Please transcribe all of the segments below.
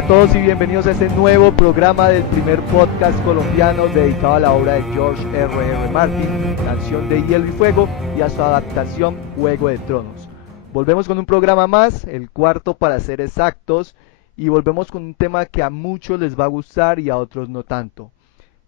Hola a todos y bienvenidos a este nuevo programa del primer podcast colombiano dedicado a la obra de George R.R. Martin, Canción de Hielo y Fuego, y a su adaptación Juego de Tronos. Volvemos con un programa más, el cuarto para ser exactos, y volvemos con un tema que a muchos les va a gustar y a otros no tanto.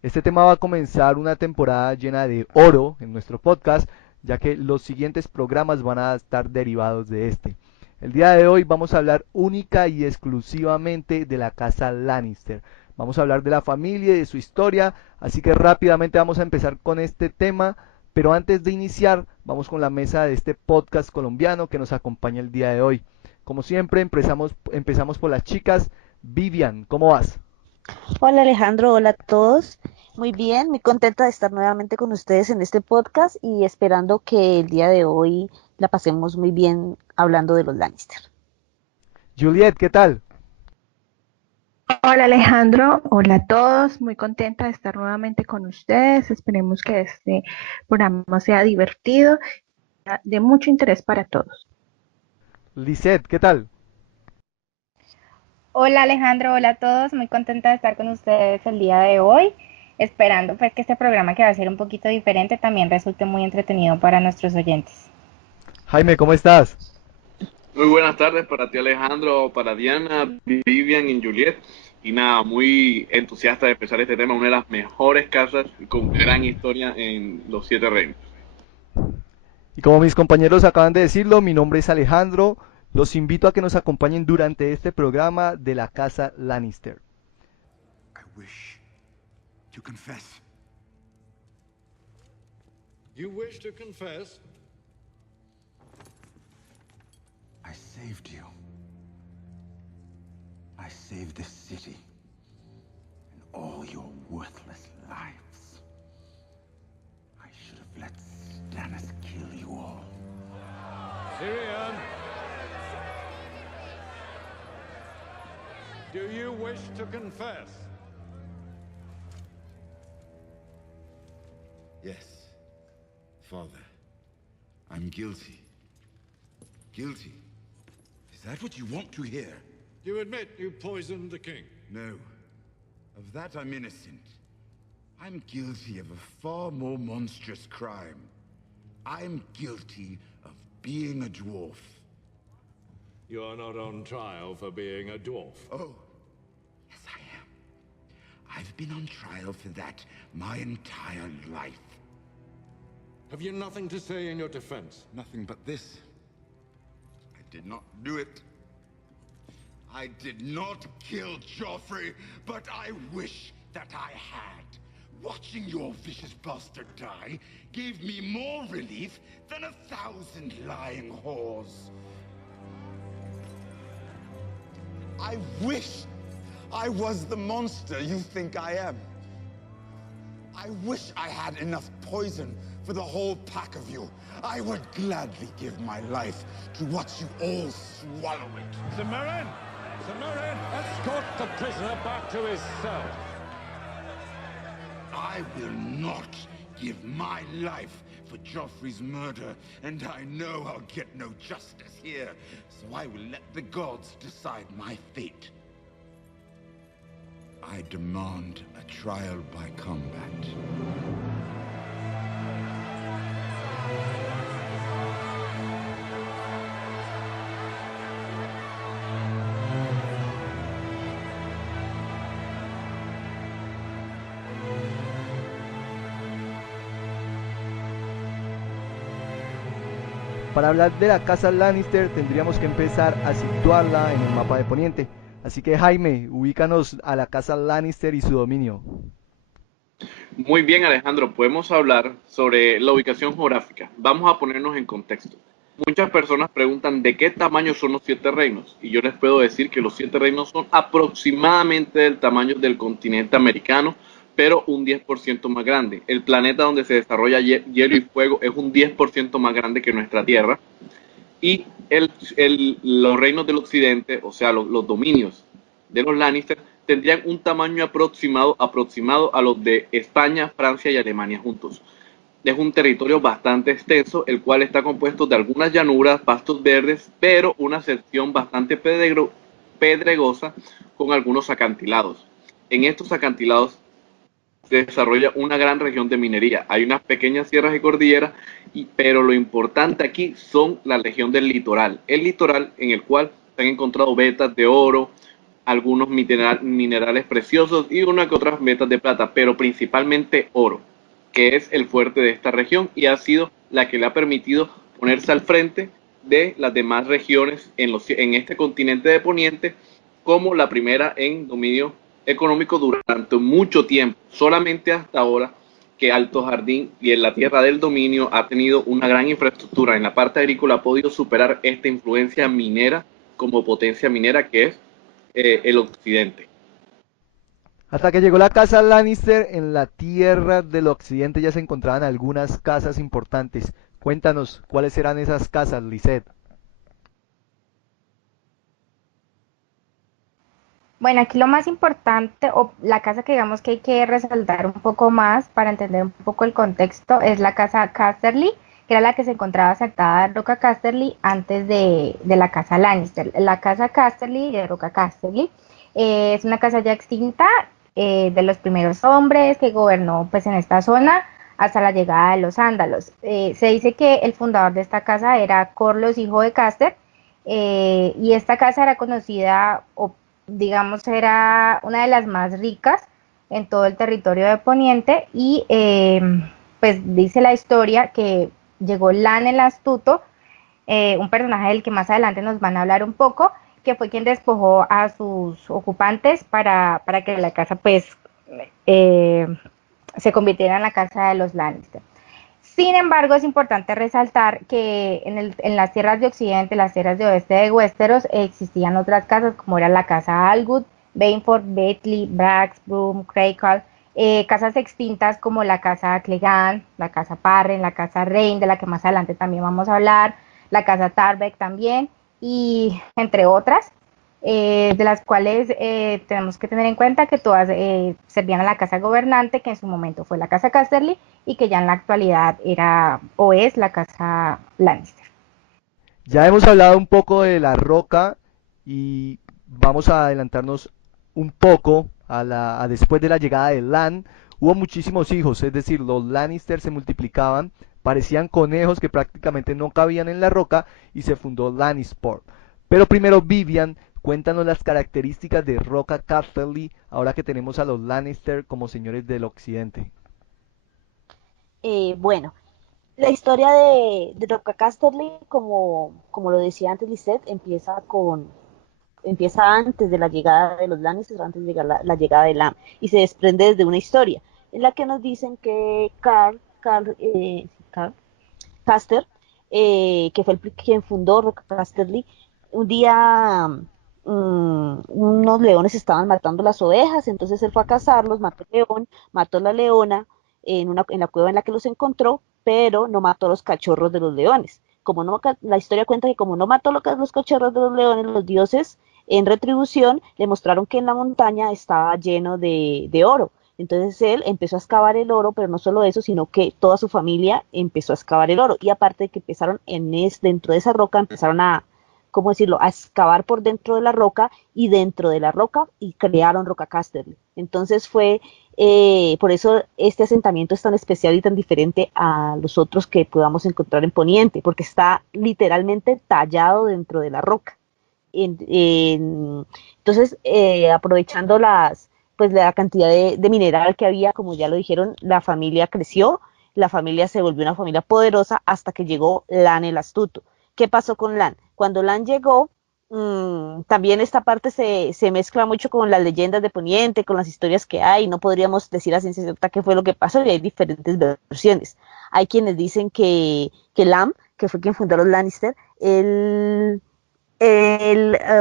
Este tema va a comenzar una temporada llena de oro en nuestro podcast, ya que los siguientes programas van a estar derivados de este. El día de hoy vamos a hablar única y exclusivamente de la casa Lannister. Vamos a hablar de la familia y de su historia, así que rápidamente vamos a empezar con este tema, pero antes de iniciar vamos con la mesa de este podcast colombiano que nos acompaña el día de hoy. Como siempre empezamos por las chicas. Vivian, ¿cómo vas? Hola Alejandro, hola a todos. Muy bien, muy contenta de estar nuevamente con ustedes en este podcast y esperando que el día de hoy la pasemos muy bien hablando de los Lannister. Juliet, ¿qué tal? Hola Alejandro, hola a todos, muy contenta de estar nuevamente con ustedes. Esperemos que este programa sea divertido, de mucho interés para todos. Lisette, ¿qué tal? Hola Alejandro, hola a todos, muy contenta de estar con ustedes el día de hoy, esperando pues que este programa que va a ser un poquito diferente también resulte muy entretenido para nuestros oyentes. Jaime, ¿cómo estás? Muy buenas tardes para ti Alejandro, para Diana, Vivian y Juliet. Y nada, muy entusiasta de empezar este tema, una de las mejores casas con gran historia en los Siete Reinos. Y como mis compañeros acaban de decirlo, mi nombre es Alejandro. Los invito a que nos acompañen durante este programa de la casa Lannister. I wish to confess. You wish to confess? I saved you. I saved this city and all your worthless lives. I should have let Stannis kill you all. Tyrion! Do you wish to confess? Yes, Father. I'm guilty. Guilty? Is that what you want to hear? You admit you poisoned the king? No. Of that I'm innocent. I'm guilty of a far more monstrous crime. I'm guilty of being a dwarf. You are not on trial for being a dwarf. Oh, yes I am. I've been on trial for that my entire life. Have you nothing to say in your defense? Nothing but this. I did not do it. I did not kill Joffrey, but I wish that I had. Watching your vicious bastard die gave me more relief than 1,000 lying whores. I wish I was the monster you think I am. I wish I had enough poison for the whole pack of you. I would gladly give my life to watch you all swallow it. Sir Meryn! Sir Meryn, escort the prisoner back to his cell. I will not give my life for Joffrey's murder, and I know I'll get no justice here, so I will let the gods decide my fate. I demand a trial by combat. Para hablar de la casa Lannister tendríamos que empezar a situarla en el mapa de Poniente. Así que Jaime, ubícanos a la casa Lannister y su dominio. Muy bien Alejandro, podemos hablar sobre la ubicación geográfica. Vamos a ponernos en contexto. Muchas personas preguntan de qué tamaño son los Siete Reinos, y yo les puedo decir que los Siete Reinos son aproximadamente del tamaño del continente americano, pero un 10% más grande. El planeta donde se desarrolla hielo y fuego es un 10% más grande que nuestra Tierra. Y los reinos del occidente, o sea, los dominios de los Lannister, tendrían un tamaño aproximado a los de España, Francia y Alemania juntos. Es un territorio bastante extenso, el cual está compuesto de algunas llanuras, pastos verdes, pero una sección bastante pedregosa, con algunos acantilados. En estos acantilados se desarrolla una gran región de minería. Hay unas pequeñas sierras y cordilleras, pero lo importante aquí son la región del litoral. El litoral en el cual se han encontrado vetas de oro, algunos minerales preciosos y una que otras vetas de plata, pero principalmente oro, que es el fuerte de esta región y ha sido la que le ha permitido ponerse al frente de las demás regiones en este continente de Poniente como la primera en dominio económico durante mucho tiempo. Solamente hasta ahora que Alto Jardín y en la tierra del dominio ha tenido una gran infraestructura en la parte agrícola, ha podido superar esta influencia minera como potencia minera que es el occidente. Hasta que llegó la casa Lannister, en la tierra del occidente ya se encontraban algunas casas importantes. Cuéntanos, ¿cuáles eran esas casas, Lisette? Bueno, aquí lo más importante, o la casa que digamos que hay que resaltar un poco más para entender un poco el contexto, es la casa Casterly, que era la que se encontraba asentada en Roca Casterly antes de la casa Lannister. La casa Casterly de Roca Casterly es una casa ya extinta, de los primeros hombres que gobernó pues en esta zona hasta la llegada de los Ándalos. Se dice que el fundador de esta casa era Corlos, hijo de Caster, y esta casa era conocida, o digamos, era una de las más ricas en todo el territorio de Poniente y pues dice la historia que llegó Lan el Astuto, un personaje del que más adelante nos van a hablar un poco, que fue quien despojó a sus ocupantes para que la casa pues eh, se convirtiera en la casa de los Lannister. Sin embargo, es importante resaltar que en las tierras de Occidente, las tierras de oeste de Westeros, existían otras casas, como era la casa Alwood, Bainford, Betley, Brax, Broom, Crackle, casas extintas como la casa Clegane, la casa Parren, la casa Rain, de la que más adelante también vamos a hablar, la casa Tarbeck también, y entre otras, de las cuales tenemos que tener en cuenta que todas servían a la casa gobernante, que en su momento fue la casa Casterly, y que ya en la actualidad era o es la casa Lannister. Ya hemos hablado un poco de la Roca y vamos a adelantarnos un poco a después de la llegada de Lan. Hubo muchísimos hijos, es decir, los Lannister se multiplicaban, parecían conejos que prácticamente no cabían en la Roca y se fundó Lannisport. Pero primero, Vivian, cuéntanos las características de Roca Casterly ahora que tenemos a los Lannister como señores del occidente. Bueno, la historia de Roca Casterly, como lo decía antes Lisette, empieza antes de la llegada de los Lannister, antes de llegar la llegada de Lam, y se desprende desde una historia en la que nos dicen que Carl Caster, que fue quien fundó Roca Casterly, un día unos leones estaban matando las ovejas, entonces él fue a cazarlos, mató el león, mató la leona en la cueva en la que los encontró, pero no mató a los cachorros de los leones. Como no, la historia cuenta que como no mató los cachorros de los leones, los dioses en retribución le mostraron que en la montaña estaba lleno de oro. Entonces él empezó a excavar el oro, pero no solo eso, sino que toda su familia empezó a excavar el oro. Y aparte de que empezaron dentro de esa roca, empezaron a, ¿cómo decirlo?, a excavar por dentro de la roca y dentro de la roca y crearon Roca Casterly. Entonces por eso este asentamiento es tan especial y tan diferente a los otros que podamos encontrar en Poniente, porque está literalmente tallado dentro de la roca. Entonces, aprovechando pues la cantidad de mineral que había, como ya lo dijeron, la familia creció, la familia se volvió una familia poderosa hasta que llegó Lan el Astuto. ¿Qué pasó con Lan? Cuando Lan llegó, también esta parte se mezcla mucho con las leyendas de Poniente, con las historias que hay, no podríamos decir a ciencia cierta qué fue lo que pasó y hay diferentes versiones. Hay quienes dicen que Lam, que fue quien fundó los Lannister, él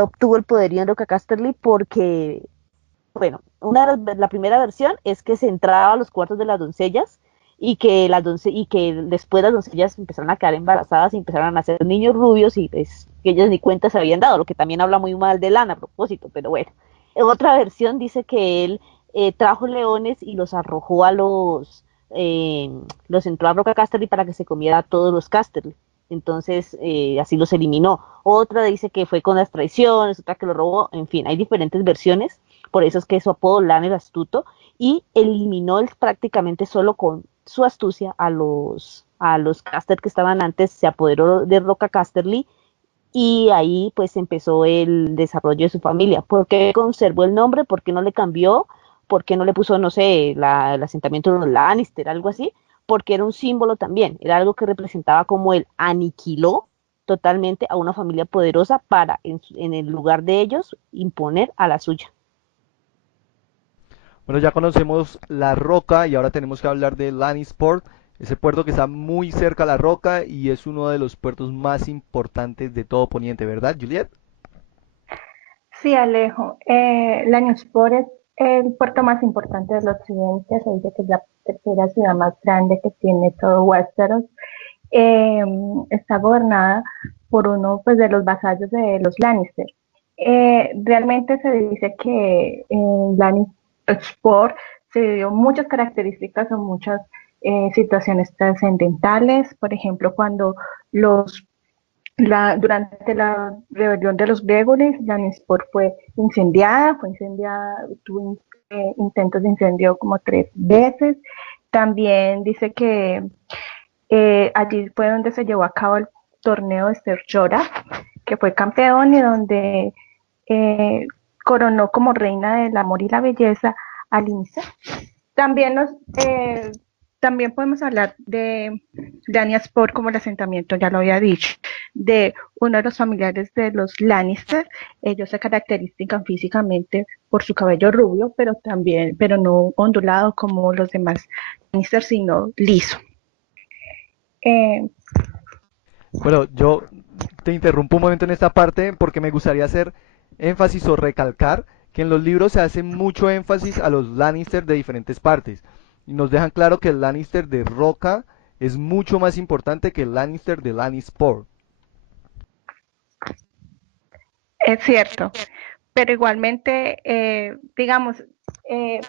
obtuvo el poderío en Roca Casterly porque, bueno, la primera versión es que se entraba a los cuartos de las doncellas y que después las doncellas empezaron a quedar embarazadas y empezaron a nacer niños rubios y pues, que ellas ni cuenta se habían dado, lo que también habla muy mal de Lana a propósito, pero bueno. Otra versión dice que él trajo leones y los arrojó los entró a Roca Casterly para que se comiera a todos los Casterly. entonces así los eliminó. Otra dice que fue con las traiciones, otra que lo robó, en fin, hay diferentes versiones, por eso es que su apodo Lan el astuto, y eliminó él prácticamente solo con su astucia a los Caster que estaban antes, se apoderó de Roca Casterly y ahí pues empezó el desarrollo de su familia. ¿Por qué conservó el nombre? ¿Por qué no le cambió? ¿Por qué no le puso, no sé, el asentamiento de los Lannister, algo así? Porque era un símbolo también, era algo que representaba como él aniquiló totalmente a una familia poderosa para, en el lugar de ellos, imponer a la suya. Bueno, ya conocemos La Roca y ahora tenemos que hablar de Lannisport, ese puerto que está muy cerca a La Roca y es uno de los puertos más importantes de todo Poniente, ¿verdad, Juliet? Sí, Alejo. Lannisport es el puerto más importante del occidente. Se dice que es la tercera ciudad más grande que tiene todo Westeros. Eh, Está gobernada por uno pues, de los vasallos de los Lannister. Realmente se dice que en Lannisport se dio muchas características o muchas situaciones trascendentales. Por ejemplo, cuando los durante la rebelión de los Gregories, Lannisport fue incendiada, tuvo intentos de incendio como 3 veces. También dice que allí fue donde se llevó a cabo el torneo de Ser Jorah, que fue campeón y donde eh, coronó como reina del amor y la belleza a Lince. También, también podemos hablar de Dany Sport como el asentamiento, ya lo había dicho, de uno de los familiares de los Lannister. Ellos se caracterizan físicamente por su cabello rubio, pero no ondulado como los demás Lannister, sino liso. Eh, Bueno, yo te interrumpo un momento en esta parte porque me gustaría hacer énfasis o recalcar que en los libros se hace mucho énfasis a los Lannister de diferentes partes y nos dejan claro que el Lannister de Roca es mucho más importante que el Lannister de Lannisport. es cierto, pero igualmente, digamos, eh,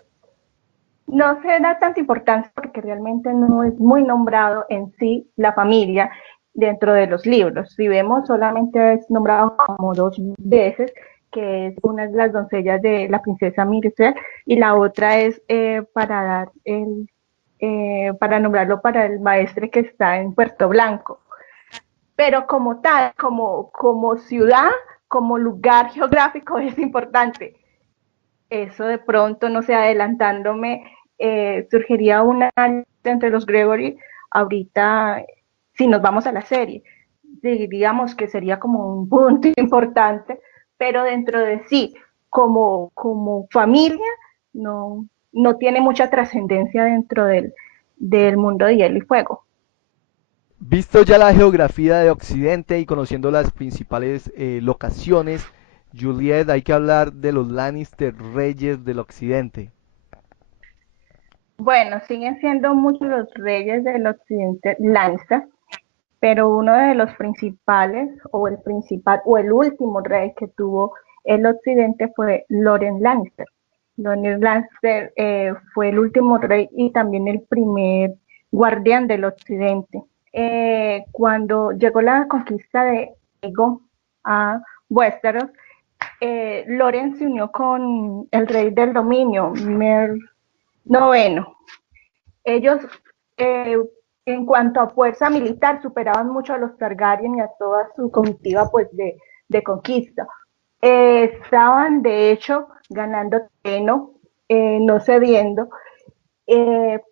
no se da tanta importancia porque realmente no es muy nombrado en sí la familia dentro de los libros. Si vemos, solamente es nombrado como 2 veces, que es una de las doncellas de la princesa Myrcella y la otra es para nombrarlo para el maestre que está en Puerto Blanco. Pero como tal, como ciudad, como lugar geográfico es importante. Eso de pronto, no sé, adelantándome, surgiría una entre los Gregory ahorita, si nos vamos a la serie, diríamos que sería como un punto importante, pero dentro de sí, como familia, no tiene mucha trascendencia dentro del mundo de Hielo y Fuego. Visto ya la geografía de Occidente y conociendo las principales locaciones, Juliet, hay que hablar de los Lannister Reyes del Occidente. Bueno, siguen siendo muchos los reyes del occidente Lannister, pero uno de los principales, o el principal, o el último rey que tuvo el occidente fue Loren Lannister. Loren Lannister fue el último rey y también el primer guardián del occidente. Cuando llegó la conquista de Aegon a Westeros, Loren se unió con el rey del dominio, Mer Noveno. Ellos, eh, en cuanto a fuerza militar, superaban mucho a los Targaryen y a toda su comitiva pues, de conquista. Estaban, de hecho, ganando terreno, no cediendo,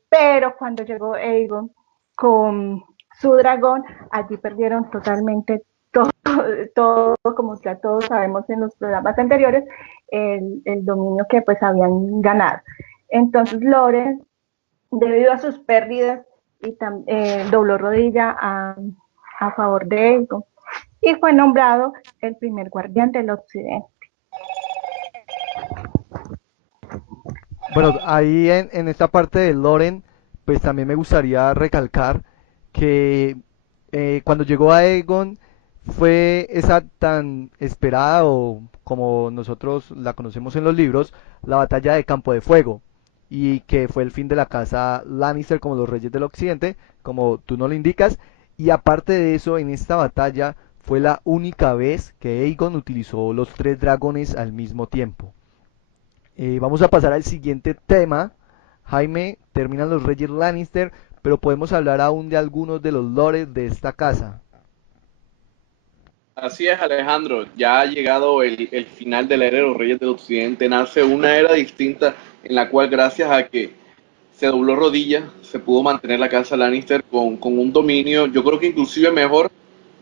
pero cuando llegó Aegon con su dragón, allí perdieron totalmente todo, todo, como ya todos sabemos en los programas anteriores, el dominio que pues habían ganado. Entonces Loren, debido a sus pérdidas, y dobló rodilla a favor de Aegon y fue nombrado el primer guardián del occidente. Bueno, ahí en esta parte de Loren, pues también me gustaría recalcar que cuando llegó a Aegon fue esa tan esperada o como nosotros la conocemos en los libros, la batalla de Campo de Fuego y que fue el fin de la casa Lannister como los reyes del occidente, como tú no lo indicas, Y aparte de eso, en esta batalla fue la única vez que Aegon utilizó los tres dragones al mismo tiempo. Vamos a pasar al siguiente tema. Jaime, terminan los Reyes Lannister, pero podemos hablar aún de algunos de los lores de esta casa. Así es, Alejandro. Ya ha llegado el final de la era de los Reyes del Occidente. Nace una era distinta en la cual, gracias a que se dobló rodilla, se pudo mantener la casa Lannister con un dominio, yo creo que inclusive mejor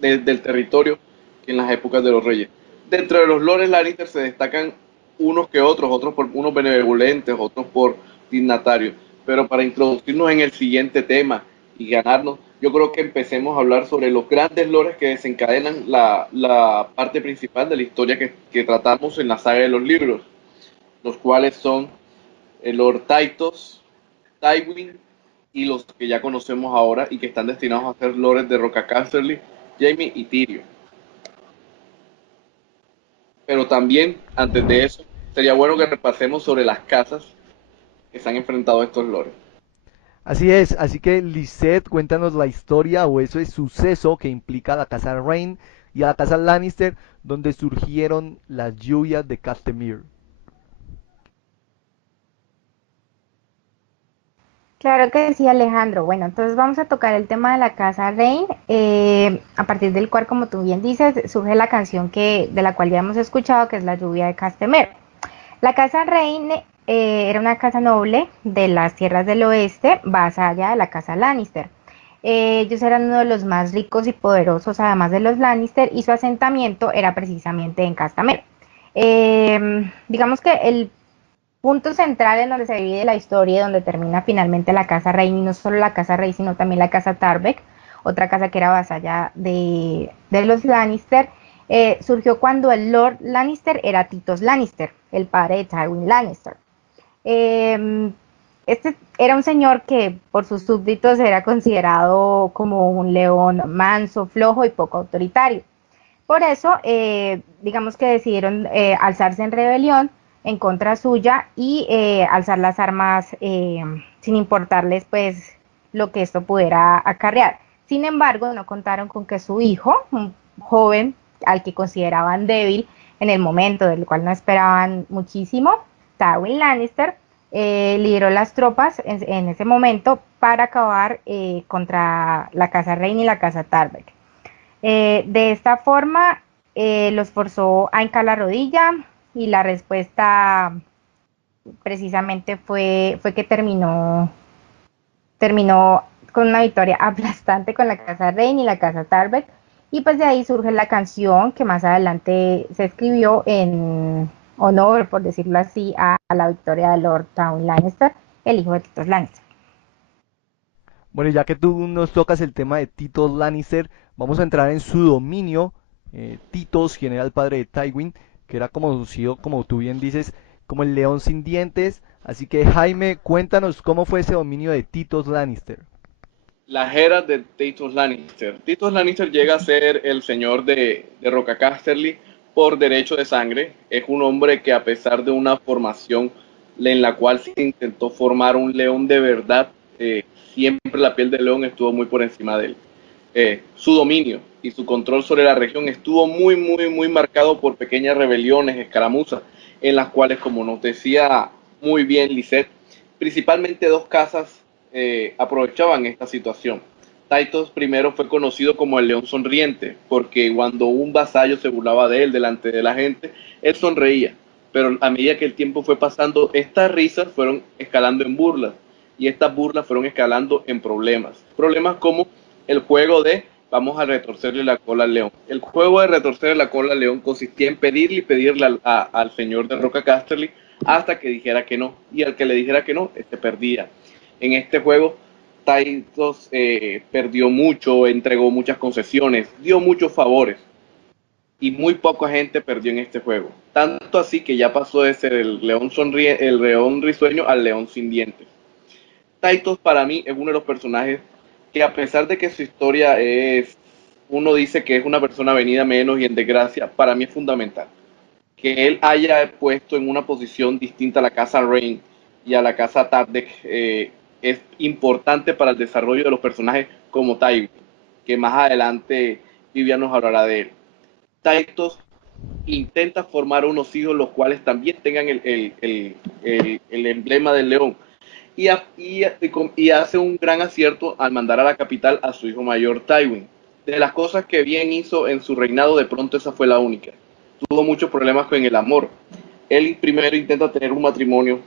del territorio que en las épocas de los Reyes. Dentro de los lores Lannister se destacan unos que otros, otros por unos benevolentes, otros por dignatarios. Pero para introducirnos en el siguiente tema y ganarnos, yo creo que empecemos a hablar sobre los grandes lores que desencadenan la parte principal de la historia que tratamos en la saga de los libros, los cuales son el Lord Tytos, Tywin y los que ya conocemos ahora y que están destinados a ser lores de Roca Casterly, Jaime y Tyrion. Pero también, antes de eso, sería bueno que repasemos sobre las casas que se han enfrentado a estos lores. Así es, así que Lisette, cuéntanos la historia o ese suceso que implica a la casa Rain y a la casa Lannister, donde surgieron las lluvias de Castamere. Claro que sí, Alejandro. Bueno, entonces vamos a tocar el tema de la casa Rain, a partir del cual, como tú bien dices, surge la canción de la cual ya hemos escuchado, que es La lluvia de Castamere. La casa Rain era una casa noble de las tierras del oeste, vasalla de la casa Lannister. Ellos eran uno de los más ricos y poderosos, además de los Lannister, y su asentamiento era precisamente en Castamere. Digamos que el punto central en donde se divide la historia y donde termina finalmente la casa Rey, y no solo la casa Rey, sino también la casa Tarbeck, otra casa que era vasalla de los Lannister, surgió cuando el Lord Lannister era Tytos Lannister, el padre de Tywin Lannister. Este era un señor que por sus súbditos era considerado como un león manso, flojo y poco autoritario. Por eso, digamos que decidieron alzarse en rebelión en contra suya y alzar las armas sin importarles pues lo que esto pudiera acarrear. Sin embargo, no contaron con que su hijo, un joven al que consideraban débil en el momento, del cual no esperaban muchísimo, Tywin Lannister, lideró las tropas en ese momento para acabar contra la casa Reina y la casa Tarbeck. De esta forma, los forzó a hincar la rodilla y la respuesta precisamente fue que terminó con una victoria aplastante con la casa Reina y la casa Tarbeck. Y pues de ahí surge la canción que más adelante se escribió en honor, por decirlo así, a la victoria de Lord Tywin Lannister, el hijo de Tytos Lannister. Bueno, ya que tú nos tocas el tema de Tytos Lannister, vamos a entrar en su dominio. Tytos, quien era el padre de Tywin, que era conocido, como tú bien dices, como el león sin dientes. Así que Jaime, cuéntanos cómo fue ese dominio de Tytos Lannister. Las eras de Tytos Lannister. Tytos Lannister llega a ser el señor de Roca Casterly por derecho de sangre. Es un hombre que, a pesar de una formación en la cual se intentó formar un león de verdad, siempre la piel del león estuvo muy por encima de él. Su dominio y su control sobre la región estuvo muy marcado por pequeñas rebeliones, escaramuzas, en las cuales, como nos decía muy bien Lisette, principalmente dos casas aprovechaban esta situación. Tytos primero fue conocido como el León Sonriente, porque cuando un vasallo se burlaba de él delante de la gente, él sonreía. Pero a medida que el tiempo fue pasando, estas risas fueron escalando en burlas, y estas burlas fueron escalando en problemas. Problemas como el juego de vamos a retorcerle la cola al león. El juego de retorcerle la cola al león consistía en pedirle al señor de Roca Casterly hasta que dijera que no, y al que le dijera que no, perdía. En este juego, Tytos perdió mucho, entregó muchas concesiones, dio muchos favores, y muy poca gente perdió en este juego. Tanto así que ya pasó de ser el león risueño al león sin dientes. Tytos para mí es uno de los personajes que, a pesar de que su historia uno dice que es una persona venida menos y en desgracia, para mí es fundamental. Que él haya puesto en una posición distinta a la casa Rain y a la casa Tarbeck es importante para el desarrollo de los personajes como Tywin, que más adelante Vivian nos hablará de él. Tytos intenta formar unos hijos los cuales también tengan el emblema del león y hace un gran acierto al mandar a la capital a su hijo mayor Tywin. De las cosas que bien hizo en su reinado, de pronto esa fue la única. Tuvo muchos problemas con el amor. Él primero intenta tener un matrimonio,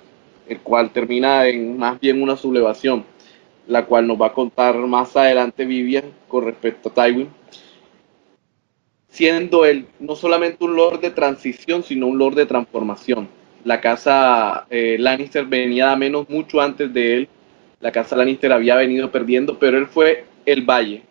el cual termina en más bien una sublevación, la cual nos va a contar más adelante Vivian con respecto a Tywin, siendo él no solamente un lord de transición, sino un lord de transformación. La casa Lannister venía a menos mucho antes de él. La casa Lannister había venido perdiendo, pero él fue el valle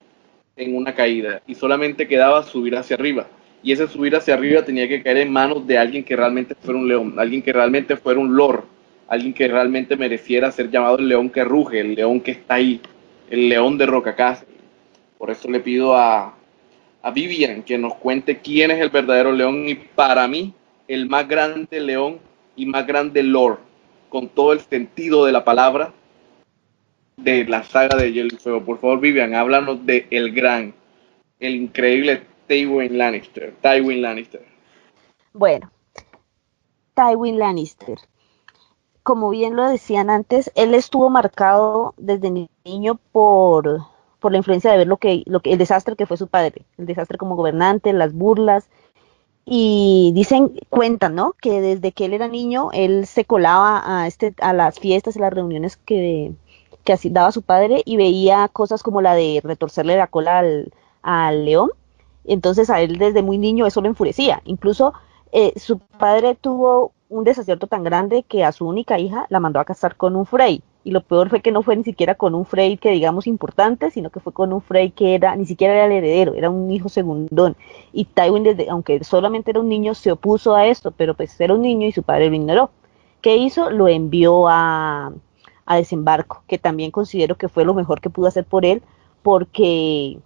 en una caída y solamente quedaba subir hacia arriba. Y ese subir hacia arriba tenía que caer en manos de alguien que realmente fuera un león, alguien que realmente fuera un lord, alguien que realmente mereciera ser llamado el león que ruge, el león que está ahí, el león de Rocacasa. Por eso le pido a Vivian que nos cuente quién es el verdadero león y para mí el más grande león y más grande lord, con todo el sentido de la palabra de la saga de Hielo y Fuego. Por favor, Vivian, háblanos de el increíble Tywin Lannister. Bueno, Tywin Lannister. Como bien lo decían antes, él estuvo marcado desde niño por la influencia de ver el desastre que fue su padre, el desastre como gobernante, las burlas, y cuentan, ¿no? Que desde que él era niño, él se colaba a las fiestas, a las reuniones que así daba su padre y veía cosas como la de retorcerle la cola al león. Entonces a él desde muy niño eso lo enfurecía. Incluso su padre tuvo un desacierto tan grande que a su única hija la mandó a casar con un Frey. Y lo peor fue que no fue ni siquiera con un Frey que digamos importante, sino que fue con un Frey que ni siquiera era el heredero, era un hijo segundón. Y Tywin, aunque solamente era un niño, se opuso a esto, pero pues era un niño y su padre lo ignoró. ¿Qué hizo? Lo envió a Desembarco, que también considero que fue lo mejor que pudo hacer por él, porque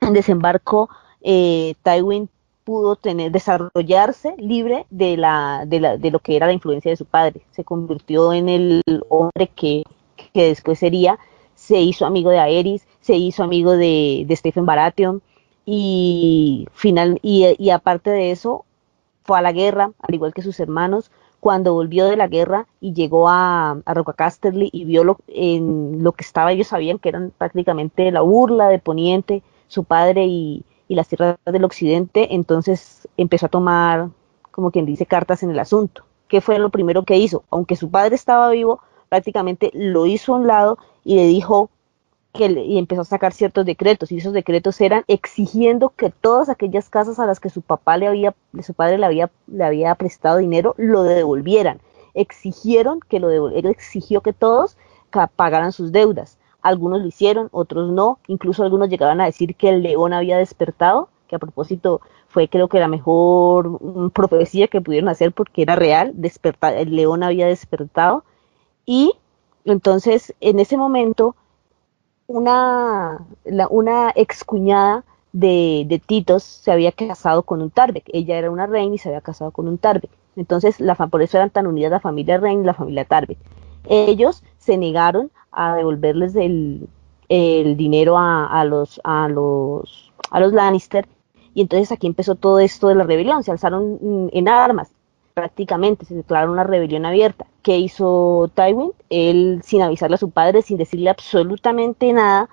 en Desembarco Tywin pudo desarrollarse libre de lo que era la influencia de su padre. Se convirtió en el hombre que después sería, se hizo amigo de Aerys, se hizo amigo de Stephen Baratheon y aparte de eso fue a la guerra, al igual que sus hermanos. Cuando volvió de la guerra y llegó a Roca Casterly y vio en lo que estaba, ellos sabían que eran prácticamente la burla de Poniente, su padre y las tierras del occidente, entonces empezó a tomar, como quien dice, cartas en el asunto. ¿Qué fue lo primero que hizo? Aunque su padre estaba vivo, prácticamente lo hizo a un lado y le dijo y empezó a sacar ciertos decretos, y esos decretos eran exigiendo que todas aquellas casas a las que su padre le había prestado dinero, lo devolvieran. Exigieron que él exigió que todos pagaran sus deudas. Algunos lo hicieron, otros no, incluso algunos llegaban a decir que el león había despertado, que a propósito fue creo que la mejor profecía que pudieron hacer porque era real, el león había despertado, y entonces en ese momento una excuñada de Titos se había casado con un Tarbeck. Ella era una reina y se había casado con un Tarbeck. Entonces, por eso eran tan unidas la familia Rein y la familia Tarbeck. Ellos se negaron a devolverles el dinero a los Lannister, y entonces aquí empezó todo esto de la rebelión. Se alzaron en armas, prácticamente se declaró una rebelión abierta. ¿Qué hizo Tywin? Él, sin avisarle a su padre, sin decirle absolutamente nada,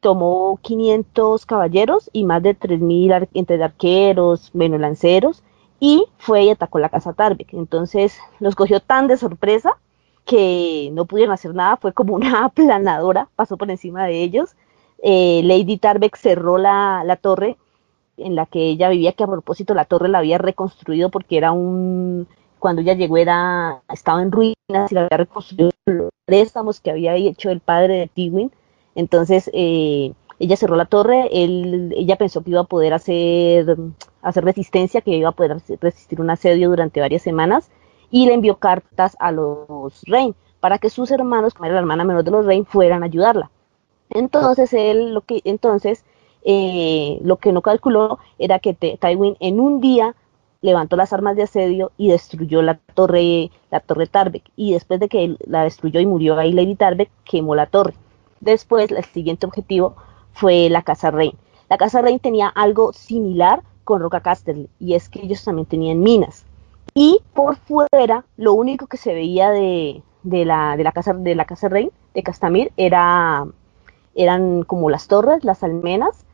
tomó 500 caballeros y más de 3000 entre arqueros, menos lanceros, y fue y atacó la casa Tarbeck. Entonces los cogió tan de sorpresa que no pudieron hacer nada, fue como una aplanadora, pasó por encima de ellos. Lady Tarbeck cerró la torre en la que ella vivía, que a propósito la torre la había reconstruido porque cuando ella llegó estaba en ruinas y la había reconstruido los préstamos que había hecho el padre de Tywin. Entonces ella cerró la torre, ella pensó que iba a poder hacer resistencia, que iba a poder resistir un asedio durante varias semanas, y le envió cartas a los Rein para que sus hermanos, como era la hermana menor de los Rein, fueran a ayudarla. Entonces lo que no calculó era que Tywin en un día levantó las armas de asedio y destruyó la torre Tarbeck, y después de que la destruyó y murió ahí Lady Tarbeck, quemó la torre. Después el siguiente objetivo fue la Casa Rain. La Casa Rain tenía algo similar con Roca Casterly, y es que ellos también tenían minas. Y por fuera, lo único que se veía de la casa Rain, de Castamir, eran como las torres, las almenas,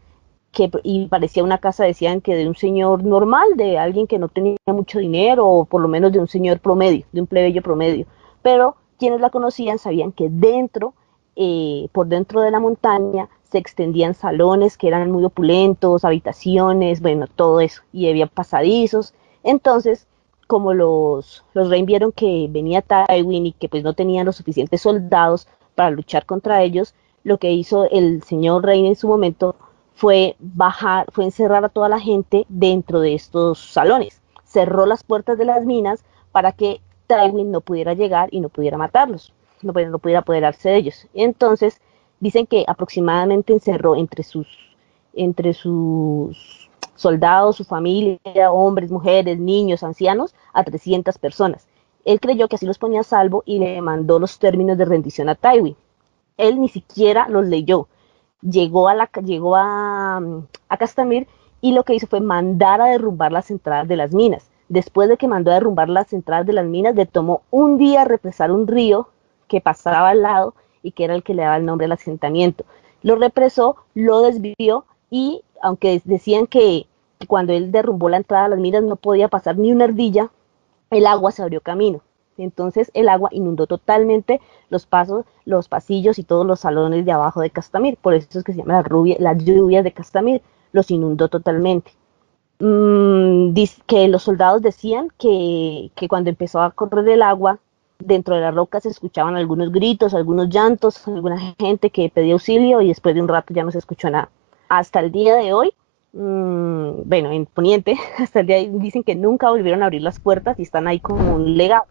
y parecía una casa, decían que de un señor normal, de alguien que no tenía mucho dinero, o por lo menos de un señor promedio, de un plebeyo promedio. Pero quienes la conocían sabían que por dentro de la montaña, se extendían salones que eran muy opulentos, habitaciones, bueno, todo eso, y había pasadizos. Entonces, como los Rain vieron que venía Tywin y que pues no tenían los suficientes soldados para luchar contra ellos, lo que hizo el señor Rain en su momento fue encerrar a toda la gente dentro de estos salones. Cerró las puertas de las minas para que Tywin no pudiera llegar y no pudiera matarlos, no pudiera apoderarse de ellos. Entonces, dicen que aproximadamente encerró entre sus soldados, su familia, hombres, mujeres, niños, ancianos, a 300 personas. Él creyó que así los ponía a salvo y le mandó los términos de rendición a Tywin. Él ni siquiera los leyó. Llegó a Castamir, y lo que hizo fue mandar a derrumbar las entradas de las minas. Después de que mandó a derrumbar las entradas de las minas, le tomó un día represar un río que pasaba al lado y que era el que le daba el nombre al asentamiento. Lo represó, lo desvió, y aunque decían que cuando él derrumbó la entrada de las minas no podía pasar ni una ardilla, el agua se abrió camino. Entonces el agua inundó totalmente los pasillos y todos los salones de abajo de Castamir. Por eso es que se llama las lluvias de Castamir. Los inundó totalmente. Que los soldados decían que cuando empezó a correr el agua, dentro de las rocas se escuchaban algunos gritos, algunos llantos, alguna gente que pedía auxilio, y después de un rato ya no se escuchó nada. Hasta el día de hoy, bueno, en Poniente, hasta el día de hoy dicen que nunca volvieron a abrir las puertas y están ahí como un legado.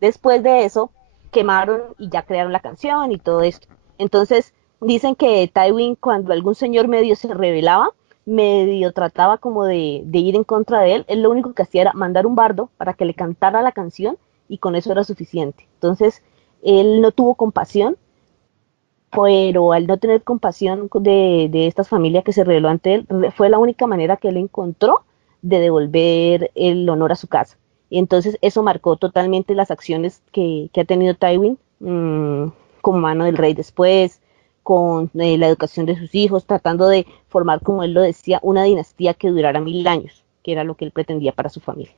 Después de eso, quemaron y ya crearon la canción y todo esto. Entonces, dicen que Tywin, cuando algún señor medio se rebelaba, medio trataba como de ir en contra de él lo único que hacía era mandar un bardo para que le cantara la canción, y con eso era suficiente. Entonces, él no tuvo compasión, pero al no tener compasión de esta familia que se rebeló ante él, fue la única manera que él encontró de devolver el honor a su casa. Y entonces eso marcó totalmente las acciones que ha tenido Tywin, como mano del rey después, con la educación de sus hijos, tratando de formar, como él lo decía, una dinastía que durara 1000 años, que era lo que él pretendía para su familia.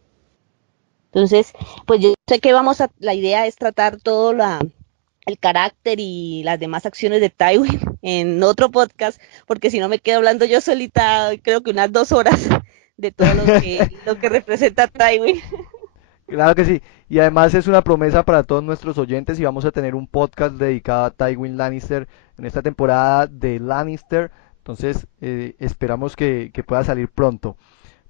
Entonces, pues yo sé que la idea es tratar todo el carácter y las demás acciones de Tywin en otro podcast, porque si no me quedo hablando yo solita, creo que unas 2 horas de todo lo que representa Tywin. Claro que sí, y además es una promesa para todos nuestros oyentes, y vamos a tener un podcast dedicado a Tywin Lannister en esta temporada de Lannister. Entonces esperamos que pueda salir pronto.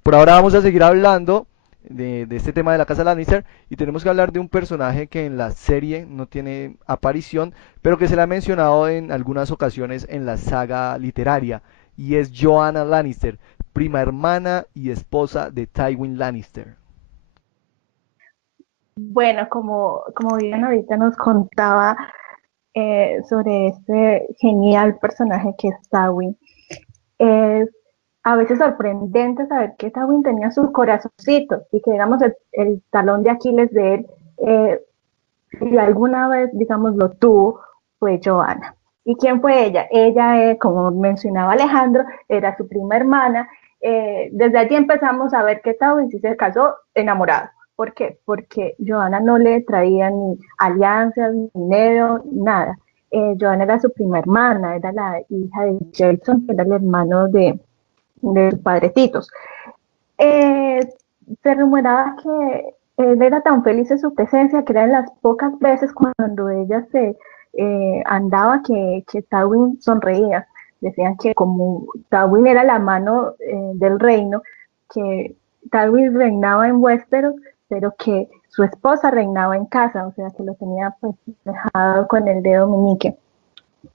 Por ahora vamos a seguir hablando de este tema de la casa Lannister, y tenemos que hablar de un personaje que en la serie no tiene aparición, pero que se le ha mencionado en algunas ocasiones en la saga literaria, y es Joanna Lannister, prima hermana y esposa de Tywin Lannister. Bueno, como bien ahorita nos contaba sobre este genial personaje que es Tywin, es a veces sorprendente saber que Tywin tenía sus corazoncitos, y que digamos el talón de Aquiles de él, si alguna vez digamos lo tuvo, fue Joanna. ¿Y quién fue ella? Ella, como mencionaba Alejandro, era su prima hermana. Desde allí empezamos a ver que Tywin sí se casó enamorado. ¿Por qué? Porque Joanna no le traía ni alianzas, ni dinero, nada. Joanna era su prima hermana, era la hija de Jason, que era el hermano de sus padrecitos. Eh, Se rumoraba que él era tan feliz en su presencia que eran las pocas veces cuando ella se andaba que Tywin sonreía. Decían que como Tywin era la mano del reino, que Tywin reinaba en Westeros, pero que su esposa reinaba en casa, o sea que lo tenía pues dejado con el dedo meñique.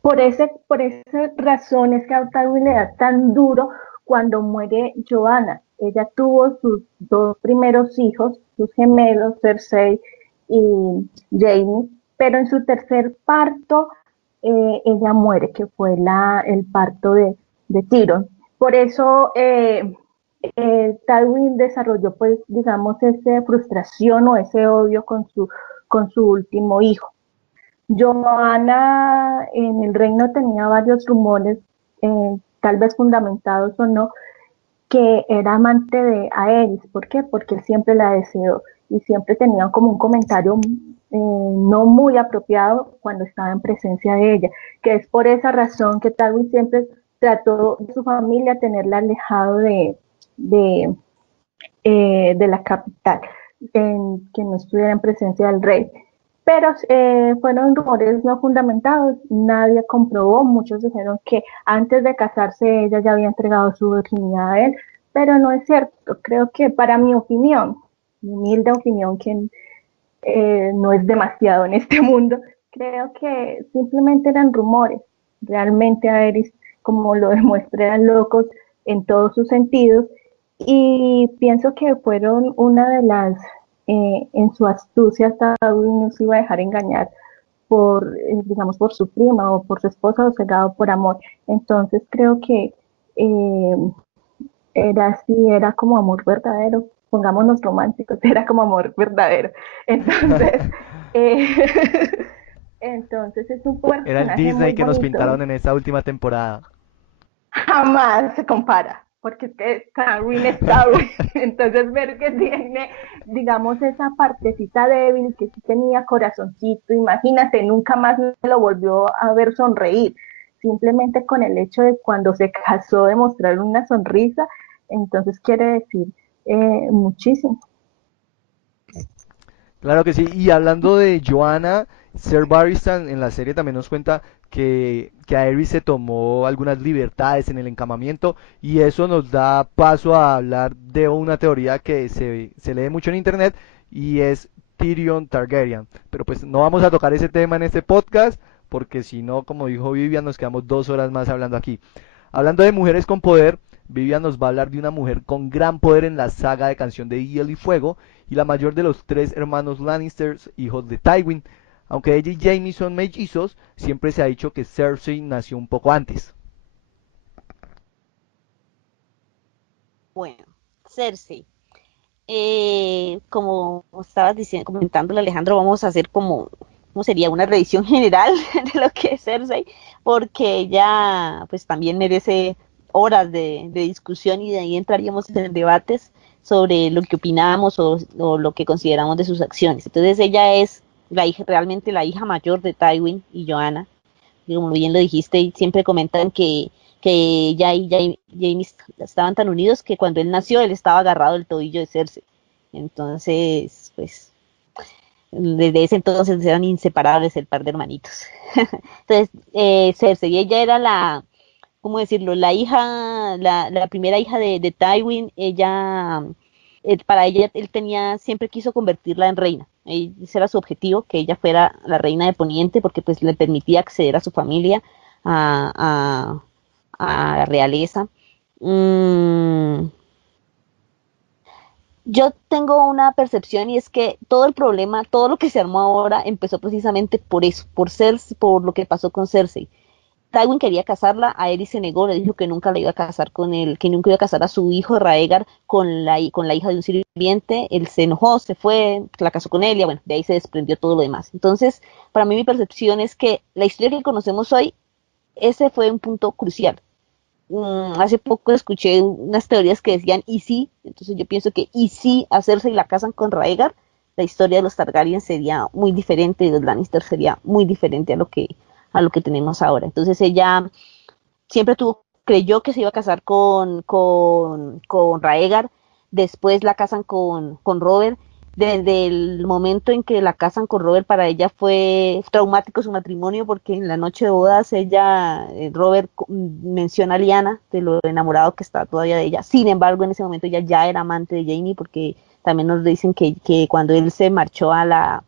Por esa razón es que a Tywin le da tan duro cuando muere Joanna. Ella tuvo sus 2 primeros hijos, sus gemelos, Cersei y Jaime, pero en su tercer parto ella muere, que fue el parto de Tyrion. Por eso Tywin desarrolló, pues, digamos, esa frustración o ese odio con su último hijo. Joanna en el reino tenía varios rumores, tal vez fundamentados o no, que era amante de Aerys. ¿Por qué? Porque él siempre la deseó y siempre tenía como un comentario no muy apropiado cuando estaba en presencia de ella, que es por esa razón que Tywin siempre trató de su familia tenerla alejado de, de la capital, que no estuviera en presencia del rey. Pero fueron rumores no fundamentados, nadie comprobó, muchos dijeron que antes de casarse ella ya había entregado su virginidad a él, pero no es cierto. Creo que para mi opinión, mi humilde opinión, que no es demasiado en este mundo, creo que simplemente eran rumores. Realmente Aerys, como lo demuestra, eran locos en todos sus sentidos, y pienso que fueron una de las, en su astucia, Tywin no se iba a dejar engañar por, digamos, por su prima o por su esposa o cegado por amor. Entonces creo que eh, era así, era como amor verdadero, pongámonos románticos, era como amor verdadero. Entonces, eh, entonces es un Era el personaje muy Disney que nos bonito. pintaron en esta última temporada. Jamás se compara, porque es que Tywin es Tywin. Entonces ver que tiene, digamos, esa partecita débil, que sí tenía corazoncito, imagínate, nunca más me lo volvió a ver sonreír. Simplemente con el hecho de cuando se casó de mostrar una sonrisa, entonces quiere decir muchísimo. Claro que sí, y hablando de Joanna, Ser Barristan en la serie también nos cuenta que Aerys se tomó algunas libertades en el encamamiento, y eso nos da paso a hablar de una teoría que se lee mucho en internet, y es Tyrion Targaryen. Pero pues no vamos a tocar ese tema en este podcast, porque si no, como dijo Vivian, nos quedamos 2 horas más hablando aquí. Hablando de mujeres con poder, Vivian nos va a hablar de una mujer con gran poder en la saga de Canción de Hielo y Fuego, y la mayor de los tres hermanos Lannisters, hijos de Tywin. Aunque ella y Jaime son mellizos, siempre se ha dicho que Cersei nació un poco antes. Bueno, Cersei. Como estabas diciendo, comentándole, Alejandro, vamos a hacer como, ¿cómo sería? Una revisión general de lo que es Cersei, porque ella pues también merece horas de discusión, y de ahí entraríamos en debates sobre lo que opinamos o lo que consideramos de sus acciones. Entonces ella es la hija, realmente la hija mayor de Tywin y Joanna, y como bien lo dijiste, y siempre comentan que ella y Jaime estaban tan unidos que cuando él nació, él estaba agarrado del tobillo de Cersei. Entonces, pues, desde ese entonces eran inseparables el par de hermanitos. Entonces, Cersei, ella era la, ¿cómo decirlo? La hija, la primera hija de Tywin. Ella, para ella, él tenía, siempre quiso convertirla en reina. Ese era su objetivo, que ella fuera la reina de Poniente, porque pues le permitía acceder a su familia, a, a la realeza. Mm, yo tengo una percepción, y es que todo el problema, todo lo que se armó ahora empezó precisamente por eso, por lo que pasó con Cersei. Tywin quería casarla, Aerys se negó, le dijo que nunca la iba a casar con él, que nunca iba a casar a su hijo Rhaegar con la hija de un sirviente. Él se enojó, se fue, la casó con él, y bueno, de ahí se desprendió todo lo demás. Entonces, para mí mi percepción es que la historia que conocemos hoy, ese fue un punto crucial. Hace poco escuché unas teorías que decían y sí, entonces yo pienso que y si hacerse y la casan con Rhaegar, la historia de los Targaryen sería muy diferente, y de los Lannister sería muy diferente a lo que tenemos ahora. Entonces ella siempre creyó que se iba a casar con Rhaegar. Después la casan con Robert. Desde el momento en que la casan con Robert, para ella fue traumático su matrimonio, porque en la noche de bodas Robert menciona a Lyanna, de lo enamorado que está todavía de ella. Sin embargo, en ese momento ella ya era amante de Jaime, porque también nos dicen que cuando él se marchó a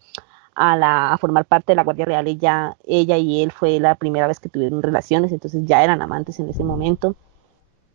formar parte de la Guardia Real, ella y él fue la primera vez que tuvieron relaciones, entonces ya eran amantes en ese momento.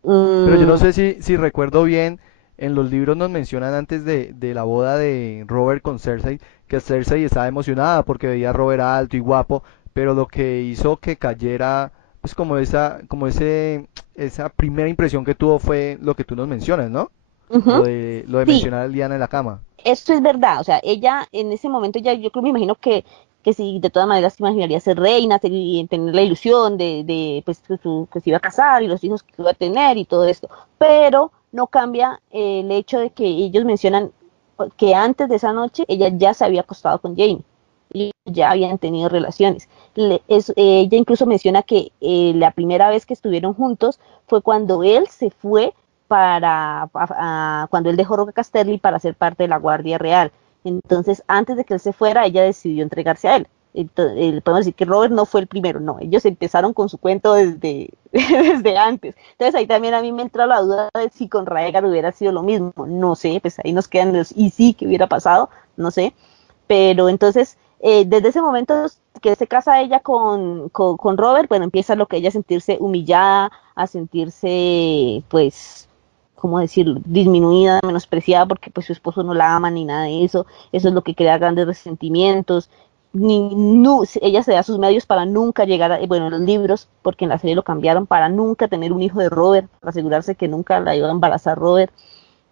Pero yo Mm, no sé si recuerdo bien, en los libros nos mencionan antes de la boda de Robert con Cersei, que Cersei estaba emocionada porque veía a Robert alto y guapo, pero lo que hizo que cayera, pues como ese esa primera impresión que tuvo fue lo que tú nos mencionas, ¿no? Ujú. Lo de Sí, mencionar a Lyanna en la cama. eso es verdad, o sea, ella en ese momento ya, yo creo, me imagino que si de todas maneras se imaginaría ser reina, y tener la ilusión de pues, que se iba a casar y los hijos que iba a tener y todo esto, pero no cambia el hecho de que ellos mencionan que antes de esa noche ella ya se había acostado con Jamie, ellos ya habían tenido relaciones. Ella incluso menciona que la primera vez que estuvieron juntos fue cuando él se fue cuando él dejó Roca Casterly para ser parte de la Guardia Real. Entonces, antes de que él se fuera, ella decidió entregarse a él. Entonces, podemos decir que Robert no fue el primero, no, ellos empezaron con su cuento desde, desde antes. Entonces ahí también a mí me entra la duda de si con Raegar hubiera sido lo mismo, no sé, pues ahí nos quedan los y sí que hubiera pasado, no sé, pero entonces desde ese momento que se casa ella con Robert, bueno, empieza lo que ella a sentirse humillada, a sentirse, pues, ¿cómo decirlo?, disminuida, menospreciada, porque pues su esposo no la ama ni nada de eso es lo que crea grandes resentimientos. Ella se da sus medios para nunca llegar a, bueno, los libros, porque en la serie lo cambiaron, para nunca tener un hijo de Robert, para asegurarse que nunca la iba a embarazar Robert.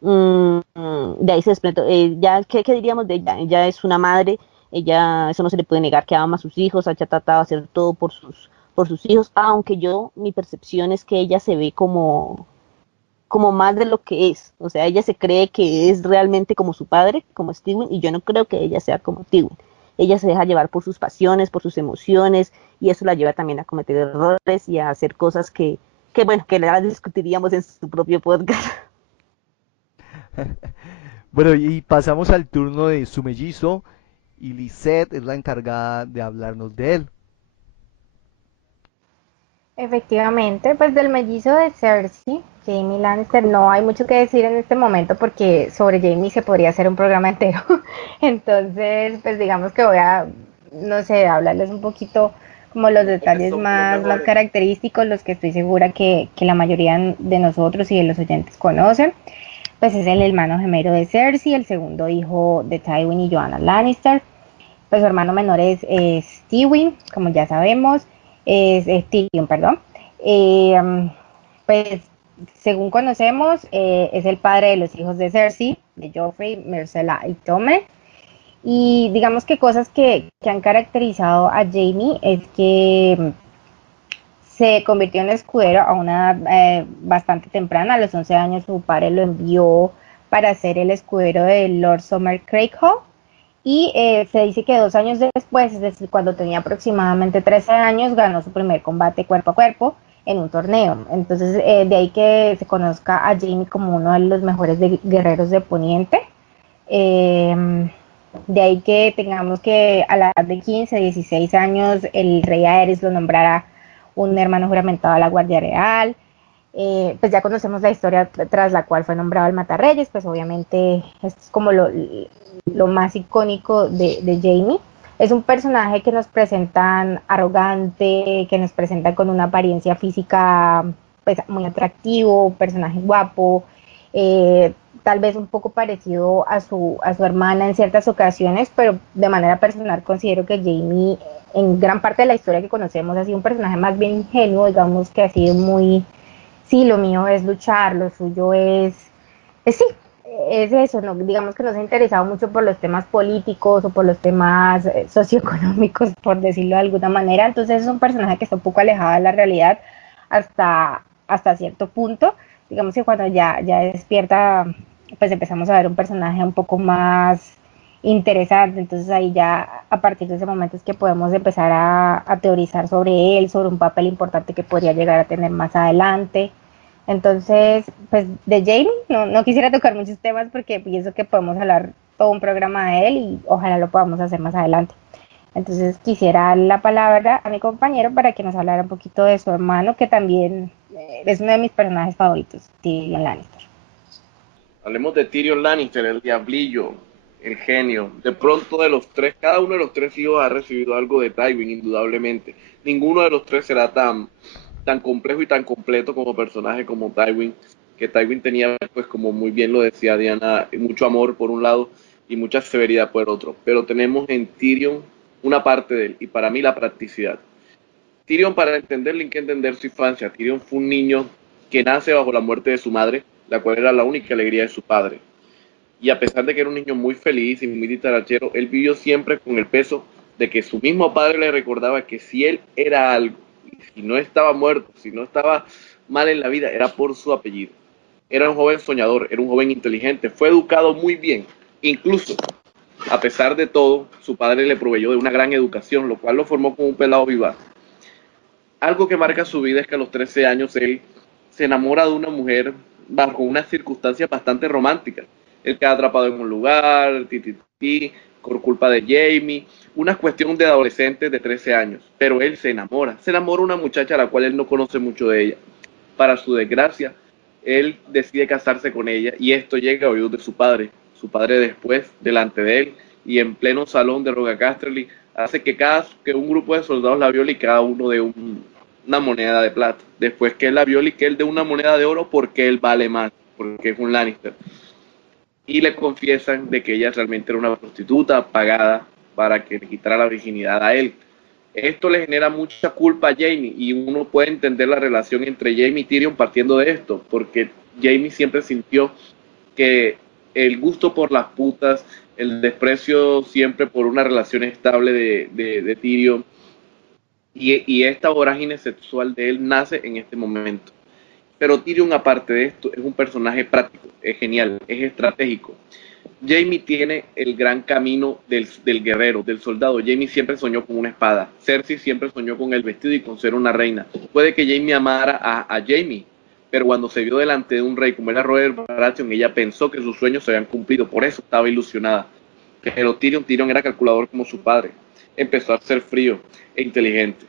De ahí se desprende, ya, ¿qué diríamos de ella? Ella es una madre, ella, eso no se le puede negar que ama a sus hijos, ha tratado de hacer todo por sus hijos, aunque mi percepción es que ella se ve como más de lo que es, o sea, ella se cree que es realmente como su padre, como Steven, y yo no creo que ella sea como Steven. Ella se deja llevar por sus pasiones, por sus emociones, y eso la lleva también a cometer errores y a hacer cosas que bueno, que las discutiríamos en su propio podcast. Bueno, y pasamos al turno de su mellizo y Lisette es la encargada de hablarnos de él. Efectivamente, pues del mellizo de Cersei, Jamie Lannister, no hay mucho que decir en este momento porque sobre Jamie se podría hacer un programa entero. Entonces, pues digamos que voy a, no sé, hablarles un poquito como los Que detalles son los más mejores. característicos, los que estoy segura que la mayoría de nosotros y de los oyentes conocen. Pues es el hermano gemelo de Cersei, el segundo hijo de Tywin y Joanna Lannister. Pues su hermano menor es Tywin, como ya sabemos, es Tyrion, perdón. Pues según conocemos, es el padre de los hijos de Cersei, de Joffrey, Myrcella y Tommen. Y digamos que cosas que han caracterizado a Jaime es que se convirtió en escudero a una edad bastante temprana. A los 11 años su padre lo envió para ser el escudero de Lord Summer Craighall. Y se dice que 2 años después, es decir, cuando tenía aproximadamente 13 años, ganó su primer combate cuerpo a cuerpo en un torneo. Entonces, de ahí que se conozca a Jaime como uno de los mejores guerreros de Poniente. De ahí que tengamos que a la edad de 15, 16 años, el rey Aerys lo nombrara un hermano juramentado de la Guardia Real. Pues ya conocemos la historia tras la cual fue nombrado el Matarreyes, pues obviamente es como lo más icónico de Jamie. Es un personaje que nos presentan arrogante, que nos presentan con una apariencia física pues, muy atractivo, un personaje guapo, tal vez un poco parecido a su hermana en ciertas ocasiones, pero de manera personal considero que Jamie en gran parte de la historia que conocemos ha sido un personaje más bien ingenuo, digamos que ha sido muy, sí, lo mío es luchar, lo suyo sí, es eso, ¿no? Digamos que no se ha interesado mucho por los temas políticos o por los temas socioeconómicos, por decirlo de alguna manera, entonces es un personaje que está un poco alejado de la realidad hasta cierto punto, digamos que cuando ya despierta, pues empezamos a ver un personaje un poco más interesante, entonces ahí ya a partir de ese momento es que podemos empezar a teorizar sobre él, sobre un papel importante que podría llegar a tener más adelante. Entonces, pues de Jamie no quisiera tocar muchos temas porque pienso que podemos hablar todo un programa de él y ojalá lo podamos hacer más adelante. Entonces quisiera dar la palabra a mi compañero para que nos hablara un poquito de su hermano, que también es uno de mis personajes favoritos, Tyrion Lannister. Hablemos de Tyrion Lannister, el diablillo, el genio. De pronto de los tres, cada uno de los tres hijos ha recibido algo de Tywin, indudablemente. Ninguno de los tres será tan complejo y tan completo como personaje como Tywin, que Tywin tenía, pues como muy bien lo decía Diana, mucho amor por un lado y mucha severidad por otro. Pero tenemos en Tyrion una parte de él, y para mí la practicidad. Tyrion, para entenderle hay que entender su infancia. Tyrion fue un niño que nace bajo la muerte de su madre, la cual era la única alegría de su padre. Y a pesar de que era un niño muy feliz y muy dicharachero, él vivió siempre con el peso de que su mismo padre le recordaba que si él era algo, si no estaba muerto, si no estaba mal en la vida, era por su apellido. Era un joven soñador, era un joven inteligente, fue educado muy bien. Incluso, a pesar de todo, su padre le proveyó de una gran educación, lo cual lo formó como un pelado vivaz. Algo que marca su vida es que a los 13 años él se enamora de una mujer bajo unas circunstancias bastante románticas. Él queda atrapado en un lugar, por culpa de Jamie, una cuestión de adolescentes de 13 años, pero él se enamora de una muchacha a la cual él no conoce mucho de ella. Para su desgracia, él decide casarse con ella y esto llega a oídos de su padre. Su padre después, delante de él y en pleno salón de Roca Casterly, hace que un grupo de soldados la viole y cada uno de una moneda de plata. Después que él la viole y que él dé una moneda de oro porque él vale más, porque es un Lannister. Y le confiesan de que ella realmente era una prostituta pagada para que le quitara la virginidad a él. Esto le genera mucha culpa a Jaime y uno puede entender la relación entre Jaime y Tyrion partiendo de esto, porque Jaime siempre sintió que el gusto por las putas, el desprecio siempre por una relación estable de Tyrion y esta vorágine sexual de él nace en este momento. Pero Tyrion, aparte de esto, es un personaje práctico, es genial, es estratégico. Jaime tiene el gran camino del guerrero, del soldado. Jaime siempre soñó con una espada. Cersei siempre soñó con el vestido y con ser una reina. Puede que Jaime amara a Jaime, pero cuando se vio delante de un rey como era Robert Baratheon, ella pensó que sus sueños se habían cumplido, por eso estaba ilusionada. Pero Tyrion era calculador como su padre. Empezó a ser frío e inteligente,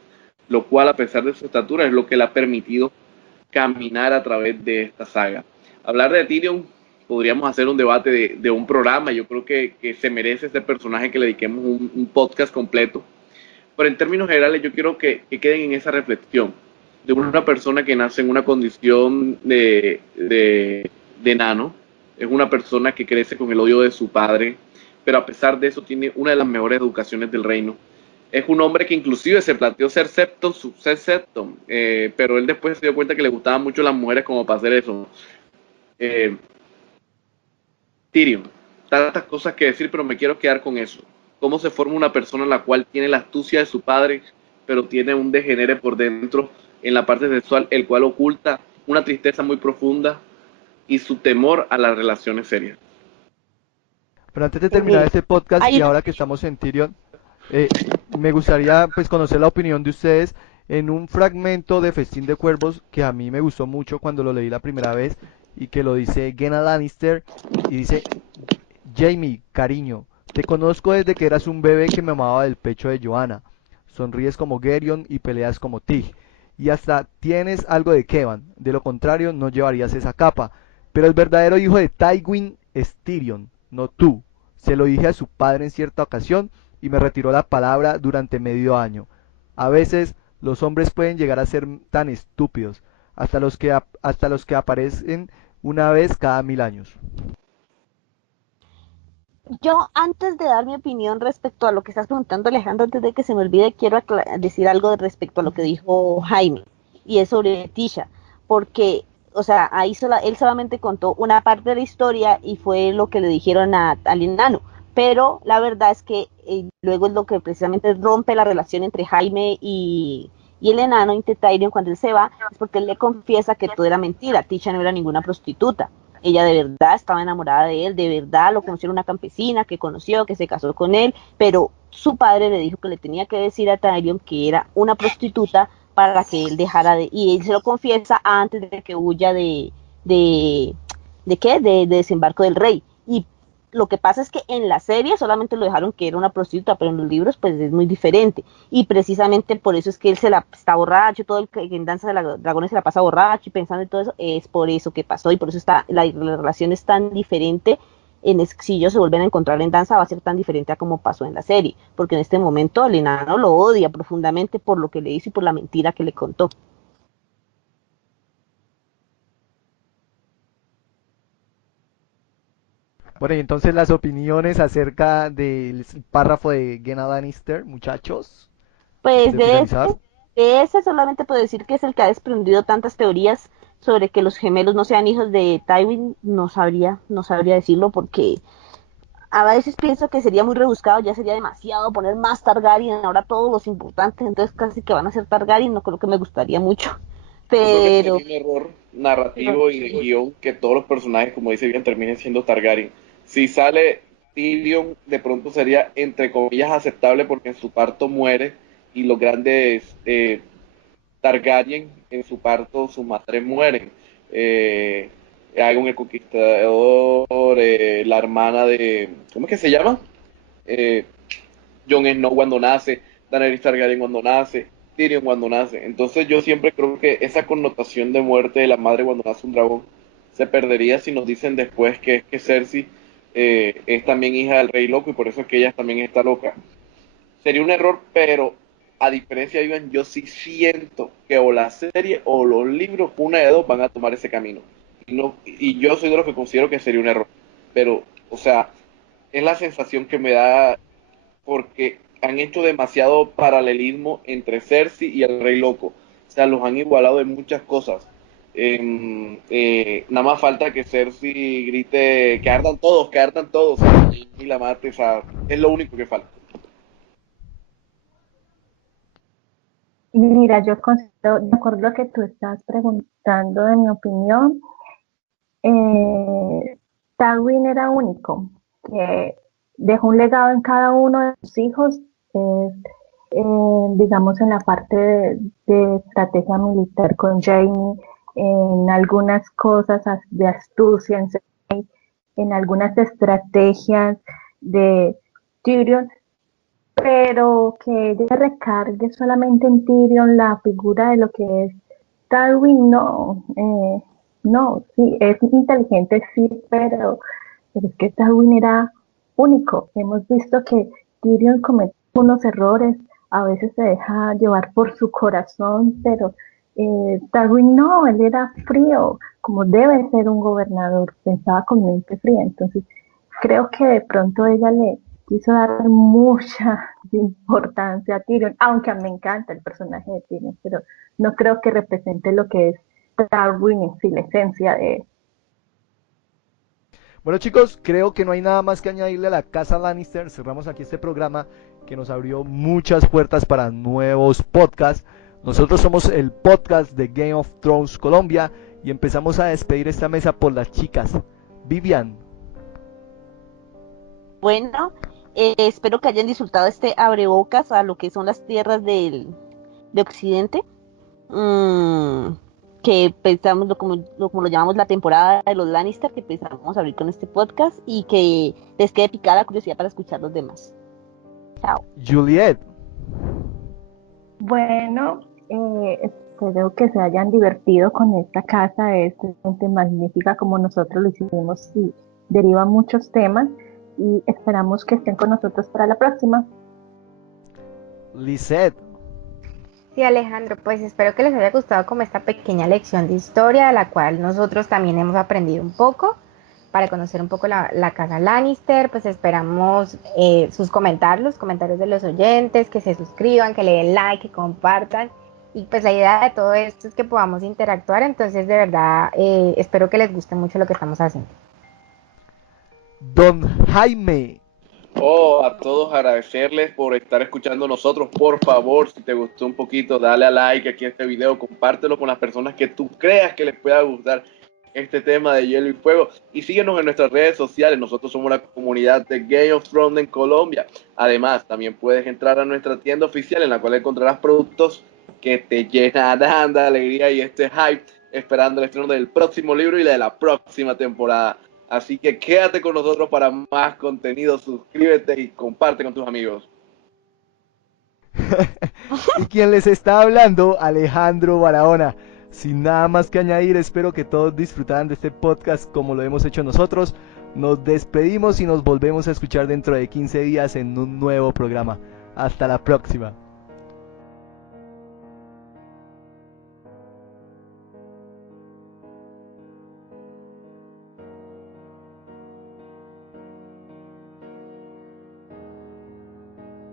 lo cual a pesar de su estatura es lo que le ha permitido caminar a través de esta saga. Hablar de Tyrion, podríamos hacer un debate de un programa, yo creo que se merece este personaje que le dediquemos un podcast completo, pero en términos generales yo quiero que queden en esa reflexión de una persona que nace en una condición de enano, es una persona que crece con el odio de su padre, pero a pesar de eso tiene una de las mejores educaciones del reino. Es un hombre que inclusive se planteó ser septon, pero él después se dio cuenta que le gustaban mucho las mujeres como para hacer eso. Tyrion, tantas cosas que decir, pero me quiero quedar con eso. Cómo se forma una persona en la cual tiene la astucia de su padre, pero tiene un degenere por dentro en la parte sexual, el cual oculta una tristeza muy profunda y su temor a las relaciones serias. Pero antes de terminar este podcast y ahora que estamos en Tyrion, me gustaría pues conocer la opinión de ustedes en un fragmento de Festín de Cuervos que a mí me gustó mucho cuando lo leí la primera vez y que lo dice Genna Lannister y dice: Jaime, cariño, te conozco desde que eras un bebé que me amaba del pecho de Joanna. Sonríes como Gerion y peleas como Tig. Y hasta tienes algo de Kevan. De lo contrario, no llevarías esa capa. Pero el verdadero hijo de Tywin es Tyrion, no tú. Se lo dije a su padre en cierta ocasión y me retiró la palabra durante medio año. A veces los hombres pueden llegar a ser tan estúpidos, hasta los que aparecen una vez cada 1000 años. Yo, antes de dar mi opinión respecto a lo que estás preguntando, Alejandro, antes de que se me olvide, quiero decir algo respecto a lo que dijo Jaime, y es sobre Tisha, porque, o sea, ahí él solamente contó una parte de la historia y fue lo que le dijeron al enano, pero la verdad es que luego es lo que precisamente rompe la relación entre Jaime y el enano, entre Tyrion, cuando él se va, es porque él le confiesa que todo era mentira, Tisha no era ninguna prostituta. Ella de verdad estaba enamorada de él, de verdad lo conoció una campesina que conoció, que se casó con él, pero su padre le dijo que le tenía que decir a Tyrion que era una prostituta para que él dejara de, y él se lo confiesa antes de que huya de desembarco del rey. Y lo que pasa es que en la serie solamente lo dejaron que era una prostituta, pero en los libros pues es muy diferente. Y precisamente por eso es que él está borracho, todo el que en Danza de los Dragones se la pasa borracho y pensando en todo eso, es por eso que pasó y por eso la relación es tan diferente. Si ellos se vuelven a encontrar en Danza va a ser tan diferente a como pasó en la serie, porque en este momento el enano lo odia profundamente por lo que le hizo y por la mentira que le contó. Bueno, y entonces las opiniones acerca del párrafo de Genna Lannister, muchachos, Pues de finalizar. de ese solamente puedo decir que es el que ha desprendido tantas teorías sobre que los gemelos no sean hijos de Tywin, no sabría decirlo porque a veces pienso que sería muy rebuscado, ya sería demasiado poner más Targaryen, ahora todos los importantes, entonces casi que van a ser Targaryen, no creo que me gustaría mucho. Yo creo que Pero, sería un error narrativo y de guión que todos los personajes, como dice bien, terminen siendo Targaryen. Si sale Tyrion, de pronto sería, entre comillas, aceptable porque en su parto muere y los grandes Targaryen, en su parto, sus madres mueren. Eh, Aegon el Conquistador, la hermana de... ¿Cómo es que se llama? Eh, Jon Snow cuando nace, Daenerys Targaryen cuando nace, Tyrion cuando nace. Entonces yo siempre creo que esa connotación de muerte de la madre cuando nace un dragón se perdería si nos dicen después que es que Cersei es también hija del rey loco y por eso es que ella también está loca. Sería un error, pero a diferencia de Iván, yo sí siento que o la serie o los libros, una de dos, van a tomar ese camino. Y yo soy de los que considero que sería un error. Pero, o sea, es la sensación que me da porque han hecho demasiado paralelismo entre Cersei y el Rey Loco. O sea, los han igualado en muchas cosas. Nada más falta que Cersei grite que ardan todos, y la mate. O sea, es lo único que falta. Mira, yo considero, de acuerdo a lo que tú estás preguntando de mi opinión, Tywin era único, que dejó un legado en cada uno de sus hijos, digamos en la parte de estrategia militar con Jaime, en algunas cosas de astucia, en algunas estrategias de Tyrion, pero que ella recargue solamente en Tyrion la figura de lo que es Tywin, no, no, sí, es inteligente, sí, pero es que Tywin era único. Hemos visto que Tyrion comete unos errores, a veces se deja llevar por su corazón, pero Tywin no, él era frío, como debe ser un gobernador, pensaba con mente fría, entonces creo que de pronto ella le quiso dar mucha importancia a Tyrion, aunque a mí me encanta el personaje de Tyrion, pero no creo que represente lo que es Tywin en sí, la esencia de él. Bueno chicos, creo que no hay nada más que añadirle a la casa Lannister. Cerramos aquí este programa que nos abrió muchas puertas para nuevos podcasts. Nosotros somos el podcast de Game of Thrones Colombia y empezamos a despedir esta mesa por las chicas. Vivian. bueno, espero que hayan disfrutado este abrebocas a lo que son las tierras de Occidente. Mm, que pensamos, como lo llamamos la temporada de los Lannister, que pensamos abrir con este podcast y que les quede picada la curiosidad para escuchar los demás. Chao. Juliet. Bueno, espero que se hayan divertido con esta casa, es realmente magnífica como nosotros lo hicimos y deriva muchos temas y esperamos que estén con nosotros para la próxima. Lisette. Sí, Alejandro, pues espero que les haya gustado como esta pequeña lección de historia, de la cual nosotros también hemos aprendido un poco, para conocer un poco la casa Lannister. Pues esperamos sus comentarios, los comentarios de los oyentes, que se suscriban, que le den like, que compartan. Y pues la idea de todo esto es que podamos interactuar, entonces de verdad espero que les guste mucho lo que estamos haciendo. Don Jaime. Oh, a todos agradecerles por estar escuchando nosotros. Por favor, si te gustó un poquito, dale a like aquí a este video, compártelo con las personas que tú creas que les pueda gustar este tema de Hielo y Fuego. Y síguenos en nuestras redes sociales. Nosotros somos la comunidad de Game of Thrones en Colombia. Además, también puedes entrar a nuestra tienda oficial en la cual encontrarás productos que te llenarán de alegría y este hype esperando el estreno del próximo libro y de la próxima temporada. Así que quédate con nosotros para más contenido, suscríbete y comparte con tus amigos. Y quien les está hablando, Alejandro Barahona. Sin nada más que añadir, espero que todos disfrutaran de este podcast como lo hemos hecho nosotros. Nos despedimos y nos volvemos a escuchar dentro de 15 días en un nuevo programa. Hasta la próxima.